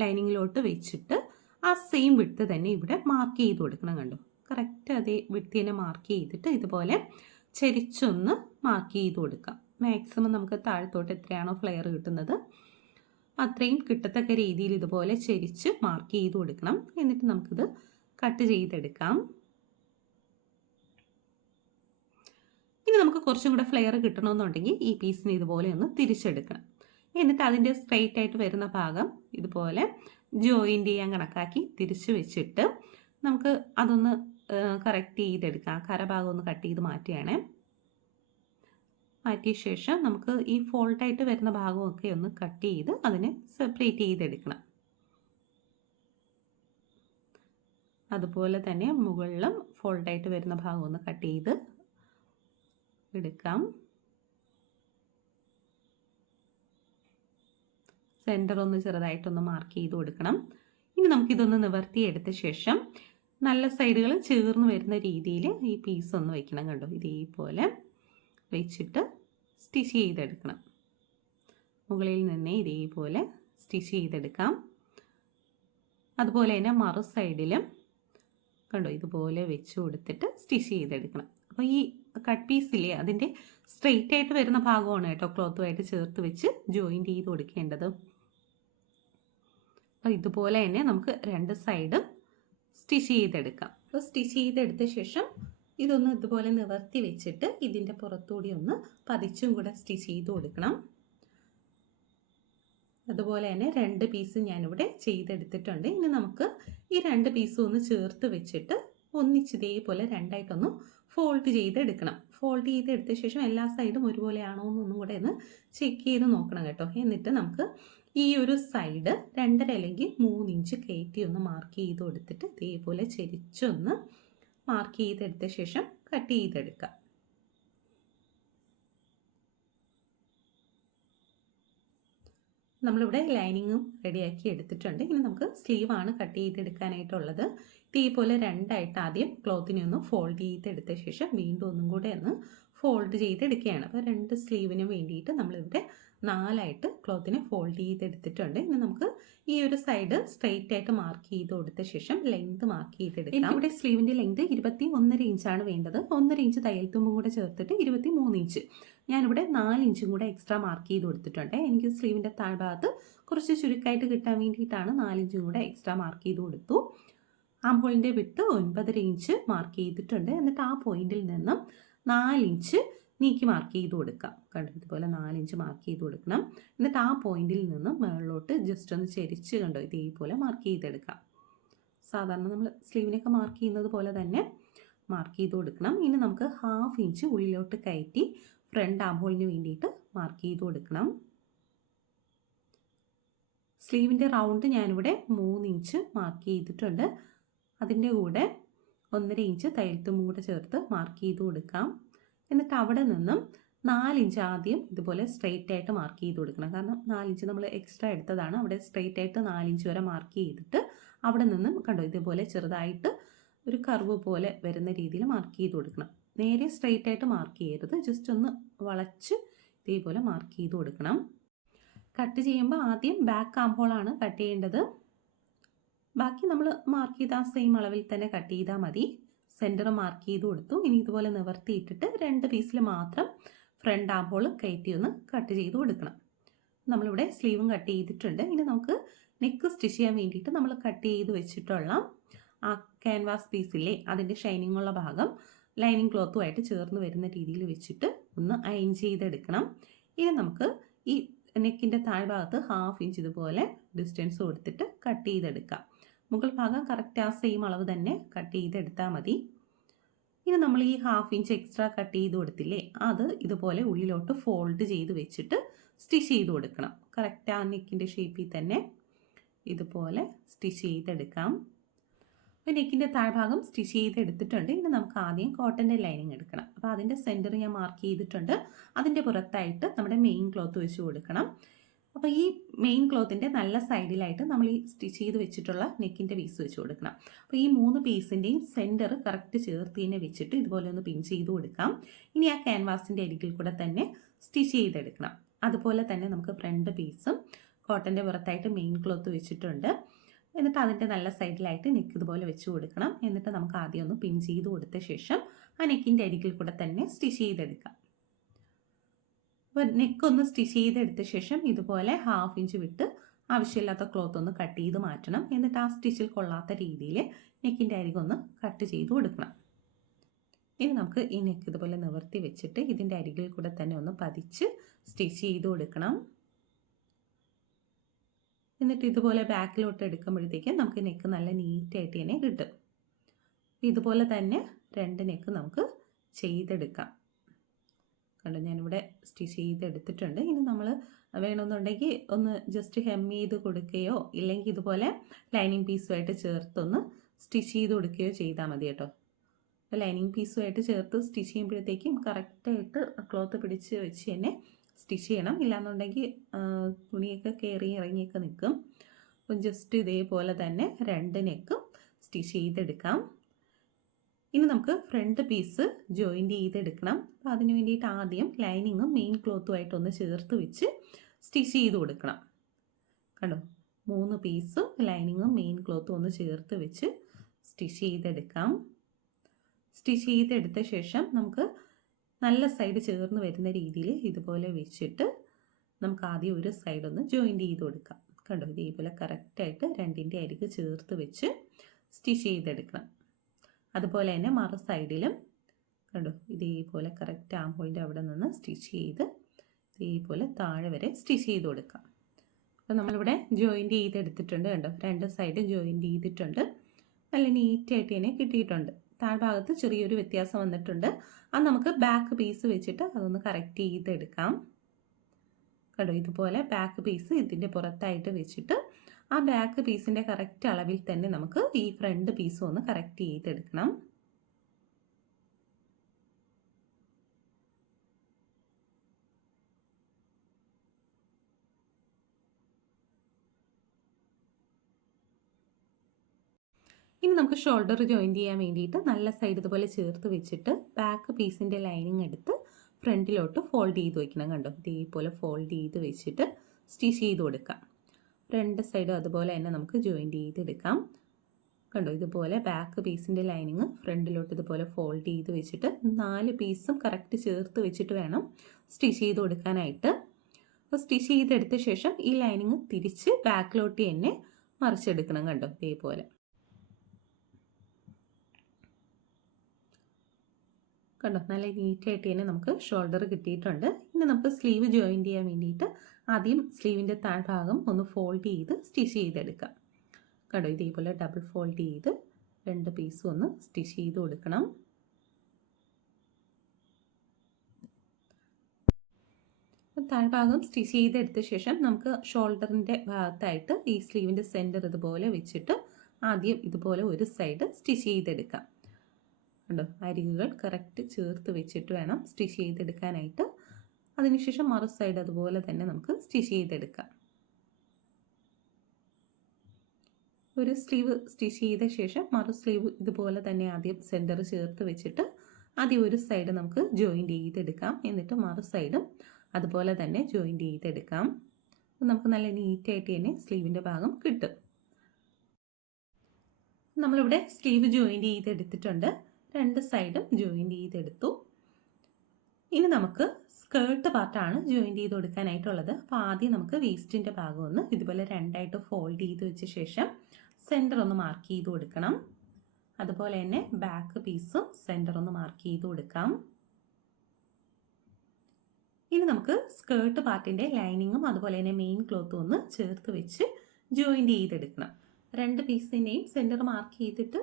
ലൈനിങ്ങിലോട്ട് വെച്ചിട്ട് ആ സെയിം വിഡ്ത്ത് തന്നെ ഇവിടെ മാർക്ക് ചെയ്ത് കൊടുക്കണം. കണ്ടു, കറക്റ്റ് അതേ വിഡ്ത്ത് തന്നെ മാർക്ക് ചെയ്തിട്ട് ഇതുപോലെ ചരിച്ചൊന്ന് മാർക്ക് ചെയ്ത് കൊടുക്കാം. മാക്സിമം നമുക്ക് താഴത്തോട്ട് എത്രയാണോ ഫ്ലെയർ കിട്ടുന്നത് അത്രയും കിട്ടത്തക്ക രീതിയിൽ ഇതുപോലെ ചരിച്ച് മാർക്ക് ചെയ്ത് കൊടുക്കണം. എന്നിട്ട് നമുക്കിത് കട്ട് ചെയ്തെടുക്കാം. ഇനി നമുക്ക് കുറച്ചും കൂടെ ഫ്ലെയർ കിട്ടണമെന്നുണ്ടെങ്കിൽ ഈ പീസിന് ഇതുപോലെ ഒന്ന് തിരിച്ചെടുക്കണം. എന്നിട്ട് അതിൻ്റെ സ്ട്രെയിറ്റ് ആയിട്ട് വരുന്ന ഭാഗം ഇതുപോലെ ജോയിൻ്റ് ചെയ്യാൻ കണക്കാക്കി തിരിച്ച് വെച്ചിട്ട് നമുക്ക് അതൊന്ന് കറക്റ്റ് ചെയ്തെടുക്കാം. കരഭാഗം ഒന്ന് കട്ട് ചെയ്ത് മാറ്റുകയാണേ. മാറ്റിയ ശേഷം നമുക്ക് ഈ ഫോൾഡായിട്ട് വരുന്ന ഭാഗമൊക്കെ ഒന്ന് കട്ട് ചെയ്ത് അതിനെ സെപ്പറേറ്റ് ചെയ്തെടുക്കണം. അതുപോലെ തന്നെ മുകളിലും ഫോൾഡായിട്ട് വരുന്ന ഭാഗം ഒന്ന് കട്ട് ചെയ്ത് എടുക്കാം. സെൻറ്റർ ഒന്ന് ചെറുതായിട്ടൊന്ന് മാർക്ക് ചെയ്ത് കൊടുക്കണം. ഇനി നമുക്കിതൊന്ന് നിവർത്തിയെടുത്ത ശേഷം നല്ല സൈഡുകൾ ചേർന്ന് വരുന്ന രീതിയിൽ ഈ പീസ് ഒന്ന് വയ്ക്കണം. കണ്ടോ, ഇതേപോലെ വെച്ചിട്ട് സ്റ്റിച്ച് ചെയ്തെടുക്കണം. മുകളിൽ നിന്ന് ഇതേപോലെ സ്റ്റിച്ച് ചെയ്തെടുക്കാം. അതുപോലെ തന്നെ മറു സൈഡിലും കണ്ടോ ഇതുപോലെ വെച്ച് കൊടുത്തിട്ട് സ്റ്റിച്ച് ചെയ്തെടുക്കണം. അപ്പോൾ ഈ കട്ട് പീസില്ലേ അതിൻ്റെ സ്ട്രെയിറ്റ് ആയിട്ട് വരുന്ന ഭാഗമാണ് കേട്ടോ ക്ലോത്തുമായിട്ട് ചേർത്ത് വെച്ച് ജോയിൻറ്റ് ചെയ്ത് കൊടുക്കേണ്ടത്. അപ്പോൾ ഇതുപോലെ തന്നെ നമുക്ക് രണ്ട് സൈഡും സ്റ്റിച്ച് ചെയ്തെടുക്കാം. അപ്പോൾ സ്റ്റിച്ച് ചെയ്തെടുത്ത ശേഷം ഇതൊന്ന് ഇതുപോലെ നിവർത്തി വെച്ചിട്ട് ഇതിൻ്റെ പുറത്തുകൂടി ഒന്ന് പതിച്ചും കൂടെ സ്റ്റിച്ച് ചെയ്ത് കൊടുക്കണം. അതുപോലെ തന്നെ രണ്ട് പീസ് ഞാനിവിടെ ചെയ്തെടുത്തിട്ടുണ്ട്. ഇനി നമുക്ക് ഈ രണ്ട് പീസും ഒന്ന് ചേർത്ത് വെച്ചിട്ട് ഒന്നിച്ച് ഇതേപോലെ രണ്ടായിട്ടൊന്ന് ഫോൾഡ് ചെയ്തെടുക്കണം. ഫോൾഡ് ചെയ്തെടുത്ത ശേഷം എല്ലാ സൈഡും ഒരുപോലെയാണോ എന്നൊന്നും കൂടെ ഒന്ന് ചെക്ക് ചെയ്ത് നോക്കണം കേട്ടോ. എന്നിട്ട് നമുക്ക് ഈ ഒരു സൈഡ് 2.5 അല്ലെങ്കിൽ 3 ഇഞ്ച് കയറ്റി ഒന്ന് മാർക്ക് ചെയ്ത് കൊടുത്തിട്ട് ഇതേപോലെ ചെരിച്ചൊന്ന് മാർക്ക് ചെയ്തെടുത്ത ശേഷം കട്ട് ചെയ്തെടുക്കാം. നമ്മളിവിടെ ലൈനിങ്ങും റെഡിയാക്കി എടുത്തിട്ടുണ്ട്. ഇനി നമുക്ക് സ്ലീവാണ് കട്ട് ചെയ്തെടുക്കാനായിട്ടുള്ളത്. ഇതേപോലെ രണ്ടായിട്ട് ആദ്യം ക്ലോത്തിനെ ഒന്ന് ഫോൾഡ് ചെയ്തെടുത്ത ശേഷം വീണ്ടും ഒന്നും കൂടെ ഒന്ന് ഫോൾഡ് ചെയ്തെടുക്കുകയാണ്. അപ്പോൾ രണ്ട് സ്ലീവിന് വേണ്ടിയിട്ട് നമ്മളിവിടെ 4ആയിട്ട് ക്ലോത്തിനെ ഫോൾഡ് ചെയ്തെടുത്തിട്ടുണ്ട്. ഇനി നമുക്ക് ഈ ഒരു സൈഡ് സ്ട്രെയിറ്റ് ആയിട്ട് മാർക്ക് ചെയ്ത് കൊടുത്ത ശേഷം ലെങ്ത് മാർക്ക് ചെയ്തെടുക്കാം. ഇവിടെ സ്ലീവിൻ്റെ ലെങ്ത് 21.5 ഇഞ്ചാണ് വേണ്ടത്. 1.5 ഇഞ്ച് തയ്യൽ തുമ്പും കൂടെ ചേർത്തിട്ട് 23 ഇഞ്ച്. ഞാനിവിടെ 4 ഇഞ്ചും കൂടെ എക്സ്ട്രാ മാർക്ക് ചെയ്ത് കൊടുത്തിട്ടുണ്ട്. എനിക്ക് സ്ലീവിൻ്റെ താഴ്ഭാഗത്ത് കുറച്ച് ചുരുക്കമായിട്ട് കിട്ടാൻ വേണ്ടിയിട്ടാണ് 4 ഇഞ്ചും കൂടെ എക്സ്ട്രാ മാർക്ക് ചെയ്ത് കൊടുത്തു. ആംഹോളിൻ്റെ വിട്ട് 9.5 ഇഞ്ച് മാർക്ക് ചെയ്തിട്ടുണ്ട്. എന്നിട്ട് ആ പോയിന്റിൽ നിന്നും 4 ഇഞ്ച് നീക്കി മാർക്ക് ചെയ്ത് കൊടുക്കാം. കണ്ടു, ഇതുപോലെ 4 ഇഞ്ച് മാർക്ക് ചെയ്ത് കൊടുക്കണം. എന്നിട്ട് ആ പോയിന്റിൽ നിന്നും മുകളിലോട്ട് ജസ്റ്റ് ഒന്ന് ചെരിച്ച് കണ്ടോ ഇതേപോലെ മാർക്ക് ചെയ്തെടുക്കാം. സാധാരണ നമ്മൾ സ്ലീവിനൊക്കെ മാർക്ക് ചെയ്യുന്നത് പോലെ തന്നെ മാർക്ക് ചെയ്ത് കൊടുക്കണം. ഇനി നമുക്ക് 1/2 ഇഞ്ച് ഉള്ളിലോട്ട് കയറ്റി ഫ്രണ്ട് ആംഹോളിന് വേണ്ടിയിട്ട് മാർക്ക് ചെയ്ത് കൊടുക്കണം. സ്ലീവിൻ്റെ റൗണ്ട് ഞാനിവിടെ 3 ഇഞ്ച് മാർക്ക് ചെയ്തിട്ടുണ്ട്. അതിൻ്റെ കൂടെ 1.5 ഇഞ്ച് തയ്യൽ തുമ്പും കൂടെ ചേർത്ത് മാർക്ക് ചെയ്ത് കൊടുക്കാം. എന്നിട്ട് അവിടെ നിന്നും 4 ഇഞ്ച് ആദ്യം ഇതുപോലെ സ്ട്രെയിറ്റ് ആയിട്ട് മാർക്ക് ചെയ്ത് കൊടുക്കണം. കാരണം 4 ഇഞ്ച് നമ്മൾ എക്സ്ട്രാ എടുത്തതാണ്. അവിടെ സ്ട്രെയിറ്റ് ആയിട്ട് 4 ഇഞ്ച് വരെ മാർക്ക് ചെയ്തിട്ട് അവിടെ നിന്നും കണ്ടോ ഇതുപോലെ ചെറുതായിട്ട് ഒരു കർവ് പോലെ വരുന്ന രീതിയിൽ മാർക്ക് ചെയ്ത് കൊടുക്കണം. നേരെ സ്ട്രെയിറ്റ് ആയിട്ട് മാർക്ക് ചെയ്യരുത്, ജസ്റ്റ് ഒന്ന് വളച്ച് ഇതേപോലെ മാർക്ക് ചെയ്ത് കൊടുക്കണം. കട്ട് ചെയ്യുമ്പോൾ ആദ്യം ബാക്ക് ആംഹോളാണ് കട്ട് ചെയ്യേണ്ടത്. ബാക്കി നമ്മൾ മാർക്ക് ചെയ്ത ആ സെയിം അളവിൽ തന്നെ കട്ട് ചെയ്താൽ മതി. സെൻറ്റർ മാർക്ക് ചെയ്ത് കൊടുത്തു. ഇനി ഇതുപോലെ നിവർത്തിയിട്ടിട്ട് 2 പീസിൽ മാത്രം ഫ്രണ്ട് ആംഹോൾ കയറ്റി ഒന്ന് കട്ട് ചെയ്ത് കൊടുക്കണം. നമ്മളിവിടെ സ്ലീവും കട്ട് ചെയ്തിട്ടുണ്ട്. ഇനി നമുക്ക് നെക്ക് സ്റ്റിച്ച് ചെയ്യാൻ വേണ്ടിയിട്ട് നമ്മൾ കട്ട് ചെയ്ത് വെച്ചിട്ടുള്ള ആ ക്യാൻവാസ് പീസില്ലേ അതിൻ്റെ ഷൈനിങ് ഉള്ള ഭാഗം ലൈനിങ് ക്ലോത്തുമായിട്ട് ചേർന്ന് വരുന്ന രീതിയിൽ വെച്ചിട്ട് ഒന്ന് അയൺ ചെയ്തെടുക്കണം. ഇനി നമുക്ക് ഈ നെക്കിൻ്റെ താഴ്ഭാഗത്ത് 1/2 ഇഞ്ച് ഇതുപോലെ ഡിസ്റ്റൻസ് കൊടുത്തിട്ട് കട്ട് ചെയ്തെടുക്കാം. മുകൾ ഭാഗം കറക്റ്റ് ആ സെയിം അളവ് തന്നെ കട്ട് ചെയ്തെടുത്താൽ മതി. ഇനി നമ്മൾ ഈ 1/2 ഇഞ്ച് എക്സ്ട്രാ കട്ട് ചെയ്ത് കൊടുത്തില്ലേ, അത് ഇതുപോലെ ഉള്ളിലോട്ട് ഫോൾഡ് ചെയ്ത് വെച്ചിട്ട് സ്റ്റിച്ച് ചെയ്ത് കൊടുക്കണം. കറക്റ്റ് ആ നെക്കിൻ്റെ ഷേപ്പിൽ തന്നെ ഇതുപോലെ സ്റ്റിച്ച് ചെയ്തെടുക്കാം. അപ്പോൾ നെക്കിൻ്റെ താഴ്ഭാഗം സ്റ്റിച്ച് ചെയ്തെടുത്തിട്ടുണ്ട്. ഇനി നമുക്ക് ആദ്യം കോട്ടൻ്റെ ലൈനിങ് എടുക്കണം. അപ്പോൾ അതിൻ്റെ സെൻറ്റർ ഞാൻ മാർക്ക് ചെയ്തിട്ടുണ്ട്. അതിൻ്റെ പുറത്തായിട്ട് നമ്മുടെ മെയിൻ ക്ലോത്ത് വെച്ച് കൊടുക്കണം. അപ്പോൾ ഈ മെയിൻ ക്ലോത്തിൻ്റെ നല്ല സൈഡിലായിട്ട് നമ്മൾ ഈ സ്റ്റിച്ച് ചെയ്ത് വെച്ചിട്ടുള്ള നെക്കിൻ്റെ പീസ് വെച്ച് കൊടുക്കണം. അപ്പോൾ ഈ 3 പീസിൻ്റെയും സെൻറ്റർ കറക്റ്റ് ചേർത്ത് തന്നെ വെച്ചിട്ട് ഇതുപോലെ ഒന്ന് പിൻ ചെയ്ത് കൊടുക്കാം. ഇനി ആ ക്യാൻവാസിൻ്റെ അരികിൽ കൂടെ തന്നെ സ്റ്റിച്ച് ചെയ്തെടുക്കണം. അതുപോലെ തന്നെ നമുക്ക് ഫ്രണ്ട് പീസും കോട്ടൻ്റെ പുറത്തായിട്ട് മെയിൻ ക്ലോത്ത് വെച്ചിട്ടുണ്ട്. എന്നിട്ട് അതിൻ്റെ നല്ല സൈഡിലായിട്ട് നെക്ക് ഇതുപോലെ വെച്ച് കൊടുക്കണം. എന്നിട്ട് നമുക്ക് ആദ്യം ഒന്ന് പിൻ ചെയ്ത് കൊടുത്ത ശേഷം ആ നെക്കിൻ്റെ അരികിൽ കൂടെ തന്നെ സ്റ്റിച്ച് ചെയ്തെടുക്കാം. അപ്പോൾ നെക്കൊന്ന് സ്റ്റിച്ച് ചെയ്തെടുത്ത ശേഷം ഇതുപോലെ 1/2 ഇഞ്ച് വിട്ട് ആവശ്യമില്ലാത്ത ക്ലോത്ത് ഒന്ന് കട്ട് ചെയ്ത് മാറ്റണം. എന്നിട്ട് ആ സ്റ്റിച്ചിൽ കൊള്ളാത്ത രീതിയിൽ നെക്കിൻ്റെ അരികൊന്ന് കട്ട് ചെയ്ത് കൊടുക്കണം. ഇനി നമുക്ക് ഈ നെക്ക് ഇതുപോലെ നിവർത്തി വെച്ചിട്ട് ഇതിൻ്റെ അരികിൽ കൂടെ തന്നെ ഒന്ന് പതിച്ച് സ്റ്റിച്ച് ചെയ്ത് കൊടുക്കണം. എന്നിട്ട് ഇതുപോലെ ബാക്കിലോട്ട് എടുക്കുമ്പോഴത്തേക്കും നമുക്ക് നെക്ക് നല്ല നീറ്റായിട്ട് തന്നെ കിട്ടും. ഇതുപോലെ തന്നെ 2 നെക്ക് നമുക്ക് ചെയ്തെടുക്കാം. കണ്ടോ, ഞാനിവിടെ സ്റ്റിച്ച് ചെയ്തെടുത്തിട്ടുണ്ട്. ഇനി നമ്മൾ വേണമെന്നുണ്ടെങ്കിൽ ഒന്ന് ജസ്റ്റ് ഹെം ചെയ്ത് കൊടുക്കുകയോ ഇല്ലെങ്കിൽ ഇതുപോലെ ലൈനിങ് പീസുമായിട്ട് ചേർത്തൊന്ന് സ്റ്റിച്ച് ചെയ്ത് കൊടുക്കുകയോ ചെയ്താൽ മതി കേട്ടോ. അപ്പോൾ ലൈനിങ് പീസുമായിട്ട് ചേർത്ത് സ്റ്റിച്ച് ചെയ്യുമ്പോഴത്തേക്കും കറക്റ്റായിട്ട് ക്ലോത്ത് പിടിച്ച് വെച്ച് തന്നെ സ്റ്റിച്ച് ചെയ്യണം. ഇല്ലാന്നുണ്ടെങ്കിൽ തുണിയൊക്കെ കയറി ഇറങ്ങിയൊക്കെ നിൽക്കും. അപ്പം ജസ്റ്റ് ഇതേപോലെ തന്നെ 2 നെക്കും സ്റ്റിച്ച് ചെയ്തെടുക്കാം. ഇനി നമുക്ക് ഫ്രണ്ട് പീസ് ജോയിൻറ്റ് ചെയ്തെടുക്കണം. അപ്പോൾ അതിന് വേണ്ടിയിട്ട് ആദ്യം ലൈനിങ്ങും മെയിൻ ക്ലോത്തുമായിട്ടൊന്ന് ചേർത്ത് വെച്ച് സ്റ്റിച്ച് ചെയ്ത് കൊടുക്കണം. കണ്ടോ, 3 പീസും ലൈനിങ്ങും മെയിൻ ക്ലോത്തും ഒന്ന് ചേർത്ത് വെച്ച് സ്റ്റിച്ച് ചെയ്തെടുക്കാം. സ്റ്റിച്ച് ചെയ്തെടുത്ത ശേഷം നമുക്ക് നല്ല സൈഡ് ചേർന്ന് വരുന്ന രീതിയിൽ ഇതുപോലെ വെച്ചിട്ട് നമുക്ക് ആദ്യം ഒരു സൈഡ് ഒന്ന് ജോയിൻറ്റ് ചെയ്ത് കൊടുക്കാം. കണ്ടോ, ഇതേപോലെ കറക്റ്റായിട്ട് 2ൻ്റെ അരിക് ചേർത്ത് വെച്ച് സ്റ്റിച്ച് ചെയ്തെടുക്കണം. അതുപോലെ തന്നെ മറു സൈഡിലും കണ്ടോ, ഇതേപോലെ കറക്റ്റ് ആം ഹോളിൻ്റെ അവിടെ നിന്ന് സ്റ്റിച്ച് ചെയ്ത് ഇതേപോലെ താഴെ വരെ സ്റ്റിച്ച് ചെയ്ത് കൊടുക്കാം. അപ്പോൾ നമ്മളിവിടെ ജോയിൻറ്റ് ചെയ്തെടുത്തിട്ടുണ്ട്. കണ്ടോ, 2 സൈഡും ജോയിൻറ്റ് ചെയ്തിട്ടുണ്ട്. നല്ല നീറ്റായിട്ട് തന്നെ കിട്ടിയിട്ടുണ്ട്. താഴ്ഭാഗത്ത് ചെറിയൊരു വ്യത്യാസം വന്നിട്ടുണ്ട്. അത് നമുക്ക് ബാക്ക് പീസ് വെച്ചിട്ട് അതൊന്ന് കറക്റ്റ് ചെയ്തെടുക്കാം. കണ്ടോ, ഇതുപോലെ ബാക്ക് പീസ് ഇതിൻ്റെ പുറത്തായിട്ട് വെച്ചിട്ട് ആ ബാക്ക് പീസിൻ്റെ കറക്റ്റ് അളവിൽ തന്നെ നമുക്ക് ഈ ഫ്രണ്ട് പീസും ഒന്ന് കറക്റ്റ് ചെയ്തെടുക്കണം. ഇനി നമുക്ക് ഷോൾഡർ ജോയിൻറ്റ് ചെയ്യാൻ വേണ്ടിയിട്ട് നല്ല സൈഡ് ഇതുപോലെ ചേർത്ത് വെച്ചിട്ട് ബാക്ക് പീസിൻ്റെ ലൈനിങ് എടുത്ത് ഫ്രണ്ടിലോട്ട് ഫോൾഡ് ചെയ്ത് വയ്ക്കണം. കണ്ടോ, ഇതേപോലെ ഫോൾഡ് ചെയ്ത് വെച്ചിട്ട് സ്റ്റിച്ച് ചെയ്ത് കൊടുക്കാം. 2 സൈഡും അതുപോലെ തന്നെ നമുക്ക് ജോയിൻറ്റ് ചെയ്തെടുക്കാം. കണ്ടോ, ഇതുപോലെ ബാക്ക് പീസിൻ്റെ ലൈനിങ് ഫ്രണ്ടിലോട്ട് ഇതുപോലെ ഫോൾഡ് ചെയ്ത് വെച്ചിട്ട് 4 പീസും കറക്റ്റ് ചേർത്ത് വെച്ചിട്ട് വേണം സ്റ്റിച്ച് ചെയ്ത് കൊടുക്കാനായിട്ട്. അപ്പോൾ സ്റ്റിച്ച് ചെയ്തെടുത്ത ശേഷം ഈ ലൈനിങ് തിരിച്ച് ബാക്കിലോട്ട് തന്നെ മറിച്ചെടുക്കണം. കണ്ടോ, ഇതേപോലെ കണ്ടോ, നല്ല നീറ്റായിട്ട് തന്നെ നമുക്ക് ഷോൾഡർ കിട്ടിയിട്ടുണ്ട്. ഇനി നമുക്ക് സ്ലീവ് ജോയിൻറ്റ് ചെയ്യാൻ വേണ്ടിയിട്ട് ആദ്യം സ്ലീവിൻ്റെ താഴ്ഭാഗം ഒന്ന് ഫോൾഡ് ചെയ്ത് സ്റ്റിച്ച് ചെയ്തെടുക്കാം. കണ്ടോ, ഇതേപോലെ ഡബിൾ ഫോൾഡ് ചെയ്ത് 2 പീസും ഒന്ന് സ്റ്റിച്ച് ചെയ്ത് കൊടുക്കണം. താഴ്ഭാഗം സ്റ്റിച്ച് ചെയ്തെടുത്ത ശേഷം നമുക്ക് ഷോൾഡറിൻ്റെ ഭാഗത്തായിട്ട് ഈ സ്ലീവിൻ്റെ സെൻറ്റർ ഇതുപോലെ വെച്ചിട്ട് ആദ്യം ഇതുപോലെ ഒരു സൈഡ് സ്റ്റിച്ച് ചെയ്തെടുക്കാം. കണ്ടോ, അരികുകൾ കറക്റ്റ് ചേർത്ത് വെച്ചിട്ട് വേണം സ്റ്റിച്ച് ചെയ്തെടുക്കാനായിട്ട്. അതിനുശേഷം മറു സൈഡ് അതുപോലെ തന്നെ നമുക്ക് സ്റ്റിച്ച് ചെയ്തെടുക്കാം. ഒരു സ്ലീവ് സ്റ്റിച്ച് ചെയ്ത ശേഷം മറു സ്ലീവ് ഇതുപോലെ തന്നെ ആദ്യം സെൻറ്റർ ചേർത്ത് വെച്ചിട്ട് ആദ്യം ഒരു സൈഡ് നമുക്ക് ജോയിൻറ്റ് ചെയ്തെടുക്കാം. എന്നിട്ട് മറു സൈഡും അതുപോലെ തന്നെ ജോയിൻറ്റ് ചെയ്തെടുക്കാം. നമുക്ക് നല്ല നീറ്റായിട്ട് തന്നെ സ്ലീവിൻ്റെ ഭാഗം കിട്ടും. നമ്മളിവിടെ സ്ലീവ് ജോയിൻറ്റ് ചെയ്തെടുത്തിട്ടുണ്ട്. 2 സൈഡും ജോയിൻറ്റ് ചെയ്തെടുത്തു. ഇനി നമുക്ക് സ്കേർട്ട് പാർട്ടാണ് ജോയിൻറ്റ് ചെയ്ത് കൊടുക്കാനായിട്ടുള്ളത്. അപ്പോൾ ആദ്യം നമുക്ക് വേസ്റ്റിൻ്റെ ഭാഗം ഒന്ന് ഇതുപോലെ 2ആയിട്ട് ഫോൾഡ് ചെയ്ത് വെച്ച ശേഷം സെൻറ്റർ ഒന്ന് മാർക്ക് ചെയ്ത് കൊടുക്കണം. അതുപോലെ തന്നെ ബാക്ക് പീസും സെൻറ്റർ ഒന്ന് മാർക്ക് ചെയ്ത് കൊടുക്കാം. ഇനി നമുക്ക് സ്കേർട്ട് പാർട്ടിൻ്റെ ലൈനിങ്ങും അതുപോലെ തന്നെ മെയിൻ ക്ലോത്തും ഒന്ന് ചേർത്ത് വെച്ച് ജോയിൻറ്റ് ചെയ്തെടുക്കണം. 2 പീസിൻ്റെയും സെൻറ്റർ മാർക്ക് ചെയ്തിട്ട്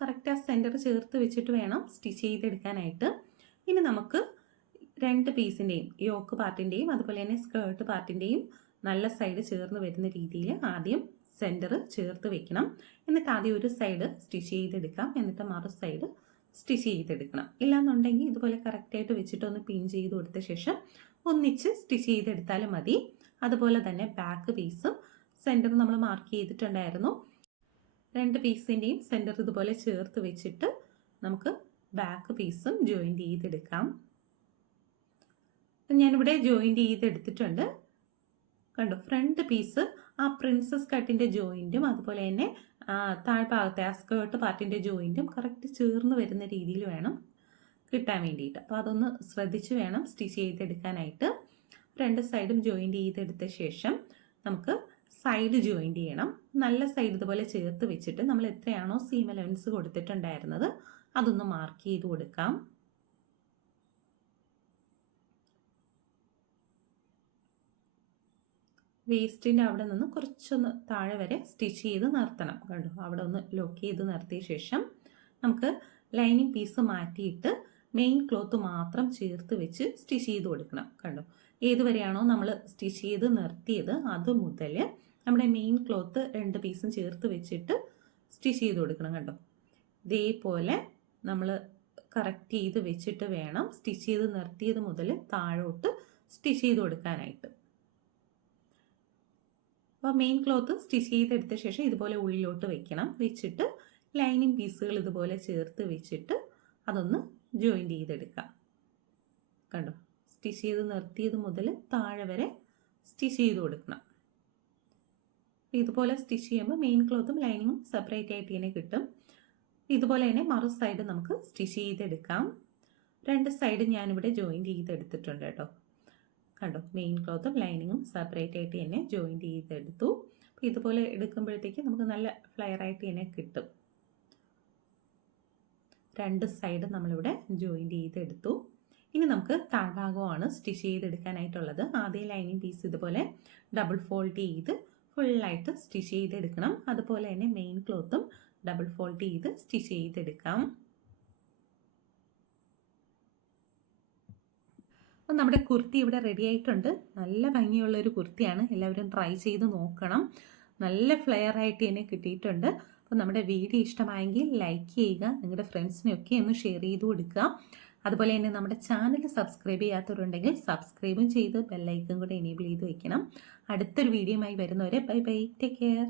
കറക്റ്റ് ആ സെൻറ്റർ ചേർത്ത് വെച്ചിട്ട് വേണം സ്റ്റിച്ച് ചെയ്തെടുക്കാനായിട്ട്. ഇനി നമുക്ക് 2 പീസിൻ്റെയും യോക്ക് പാർട്ടിൻ്റെയും അതുപോലെ തന്നെ സ്കേർട്ട് പാർട്ടിൻ്റെയും നല്ല സൈഡ് ചേർന്ന് വരുന്ന രീതിയിൽ ആദ്യം സെൻറ്റർ ചേർത്ത് വെക്കണം. എന്നിട്ട് ആദ്യം ഒരു സൈഡ് സ്റ്റിച്ച് ചെയ്തെടുക്കാം, എന്നിട്ട് മറു സൈഡ് സ്റ്റിച്ച് ചെയ്തെടുക്കണം. ഇല്ലാന്നുണ്ടെങ്കിൽ ഇതുപോലെ കറക്റ്റായിട്ട് വെച്ചിട്ട് ഒന്ന് പിൻ ചെയ്ത് കൊടുത്ത ശേഷം ഒന്നിച്ച് സ്റ്റിച്ച് ചെയ്തെടുത്താലും മതി. അതുപോലെ തന്നെ ബാക്ക് പീസും സെൻറ്റർ നമ്മൾ മാർക്ക് ചെയ്തിട്ടുണ്ടായിരുന്നു. 2 പീസിൻ്റെയും സെൻറ്റർ ഇതുപോലെ ചേർത്ത് വെച്ചിട്ട് നമുക്ക് ബാക്ക് പീസും ജോയിൻറ്റ് ചെയ്തെടുക്കാം. ഞാനിവിടെ ജോയിൻറ്റ് ചെയ്തെടുത്തിട്ടുണ്ട്. കണ്ടോ, ഫ്രണ്ട് പീസ് ആ പ്രിൻസസ് കട്ടിൻ്റെ ജോയിൻറ്റും അതുപോലെ തന്നെ താഴ്ഭാഗത്തെ ആ സ്കേർട്ട് പാർട്ടിൻ്റെ ജോയിൻറ്റും കറക്റ്റ് ചേർന്ന് വരുന്ന രീതിയിൽ വേണം കിട്ടാൻ വേണ്ടിയിട്ട്. അപ്പോൾ അതൊന്ന് ശ്രദ്ധിച്ച് വേണം സ്റ്റിച്ച് ചെയ്തെടുക്കാനായിട്ട്. 2 സൈഡും ജോയിൻറ്റ് ചെയ്തെടുത്ത ശേഷം നമുക്ക് സൈഡ് ജോയിൻറ്റ് ചെയ്യണം. നല്ല സൈഡ് ഇതുപോലെ ചേർത്ത് വെച്ചിട്ട് നമ്മൾ എത്രയാണോ സീം അലവൻസ് കൊടുത്തിട്ടുണ്ടായിരുന്നത് അതൊന്ന് മാർക്ക് ചെയ്ത് കൊടുക്കാം. വേസ്റ്റിൻ്റെ അവിടെ നിന്ന് കുറച്ചൊന്ന് താഴെ വരെ സ്റ്റിച്ച് ചെയ്ത് നിർത്തണം. കണ്ടോ, അവിടെ ഒന്ന് ലോക്ക് ചെയ്ത് നിർത്തിയ ശേഷം നമുക്ക് ലൈനിങ് പീസ് മാറ്റിയിട്ട് മെയിൻ ക്ലോത്ത് മാത്രം ചേർത്ത് വെച്ച് സ്റ്റിച്ച് ചെയ്ത് കൊടുക്കണം. കണ്ടോ, ഏതുവരെയാണോ നമ്മൾ സ്റ്റിച്ച് ചെയ്ത് നിർത്തിയത് അത് മുതൽ നമ്മുടെ മെയിൻ ക്ലോത്ത് 2 പീസും ചേർത്ത് വെച്ചിട്ട് സ്റ്റിച്ച് ചെയ്ത് കൊടുക്കണം. കണ്ടോ, ഇതേപോലെ നമ്മൾ കറക്റ്റ് ചെയ്ത് വെച്ചിട്ട് വേണം സ്റ്റിച്ച് ചെയ്ത് നിർത്തിയത് മുതൽ താഴോട്ട് സ്റ്റിച്ച് ചെയ്ത് കൊടുക്കാനായിട്ട്. അപ്പോൾ മെയിൻ ക്ലോത്ത് സ്റ്റിച്ച് ചെയ്തെടുത്ത ശേഷം ഇതുപോലെ ഉള്ളിലോട്ട് വെക്കണം. വെച്ചിട്ട് ലൈനിങ് പീസുകൾ ഇതുപോലെ ചേർത്ത് വെച്ചിട്ട് അതൊന്ന് ജോയിൻറ്റ് ചെയ്തെടുക്കാം. കണ്ടോ, സ്റ്റിച്ച് ചെയ്ത് നിർത്തിയത് മുതൽ താഴെ വരെ സ്റ്റിച്ച് ചെയ്ത് കൊടുക്കണം. ഇതുപോലെ സ്റ്റിച്ച് ചെയ്യുമ്പോൾ മെയിൻ ക്ലോത്തും ലൈനിങ്ങും സെപ്പറേറ്റ് ആയിട്ട് തന്നെ കിട്ടും. ഇതുപോലെ തന്നെ മറു സൈഡ് നമുക്ക് സ്റ്റിച്ച് ചെയ്തെടുക്കാം. 2 സൈഡ് ഞാനിവിടെ ജോയിൻറ്റ് ചെയ്തെടുത്തിട്ടുണ്ട് കേട്ടോ. കണ്ടോ, മെയിൻ ക്ലോത്തും ലൈനിങ്ങും സെപ്പറേറ്റ് ആയിട്ട് തന്നെ ജോയിൻറ്റ് ചെയ്തെടുത്തു. അപ്പോൾ ഇതുപോലെ എടുക്കുമ്പോഴത്തേക്ക് നമുക്ക് നല്ല ഫ്ലെയർ ആയിട്ട് തന്നെ കിട്ടും. 2 സൈഡ് നമ്മളിവിടെ ജോയിൻറ്റ് ചെയ്തെടുത്തു. ഇനി നമുക്ക് താഴ്ഭാഗമാണ് സ്റ്റിച്ച് ചെയ്തെടുക്കാനായിട്ടുള്ളത്. ആദ്യം ലൈനിങ് പീസ് ഇതുപോലെ ഡബിൾ ഫോൾഡ് ചെയ്ത് ഫുള്ളായിട്ട് സ്റ്റിച്ച് ചെയ്തെടുക്കണം. അതുപോലെ തന്നെ മെയിൻ ക്ലോത്തും ഡബിൾ ഫോൾഡ് ചെയ്ത് സ്റ്റിച്ച് ചെയ്തെടുക്കാം. അപ്പം നമ്മുടെ കുർത്തി ഇവിടെ റെഡി ആയിട്ടുണ്ട്. നല്ല ഭംഗിയുള്ളൊരു കുർത്തിയാണ്. എല്ലാവരും ട്രൈ ചെയ്ത് നോക്കണം. നല്ല ഫ്ലെയർ ആയിട്ട് തന്നെ കിട്ടിയിട്ടുണ്ട്. അപ്പോൾ നമ്മുടെ വീഡിയോ ഇഷ്ടമായെങ്കിൽ ലൈക്ക് ചെയ്യുക, നിങ്ങളുടെ ഫ്രണ്ട്സിനെയൊക്കെ ഒന്ന് ഷെയർ ചെയ്ത് കൊടുക്കുക. അതുപോലെ തന്നെ നമ്മുടെ ചാനൽ സബ്സ്ക്രൈബ് ചെയ്യാത്തവരുണ്ടെങ്കിൽ സബ്സ്ക്രൈബും ചെയ്ത് ബെല്ലൈക്കൺ കൂടെ എനേബിൾ ചെയ്ത് വെക്കണം. അടുത്തൊരു വീഡിയോയുമായി വരുന്നവരെ ബൈ ബൈ, ടേക്ക് കെയർ.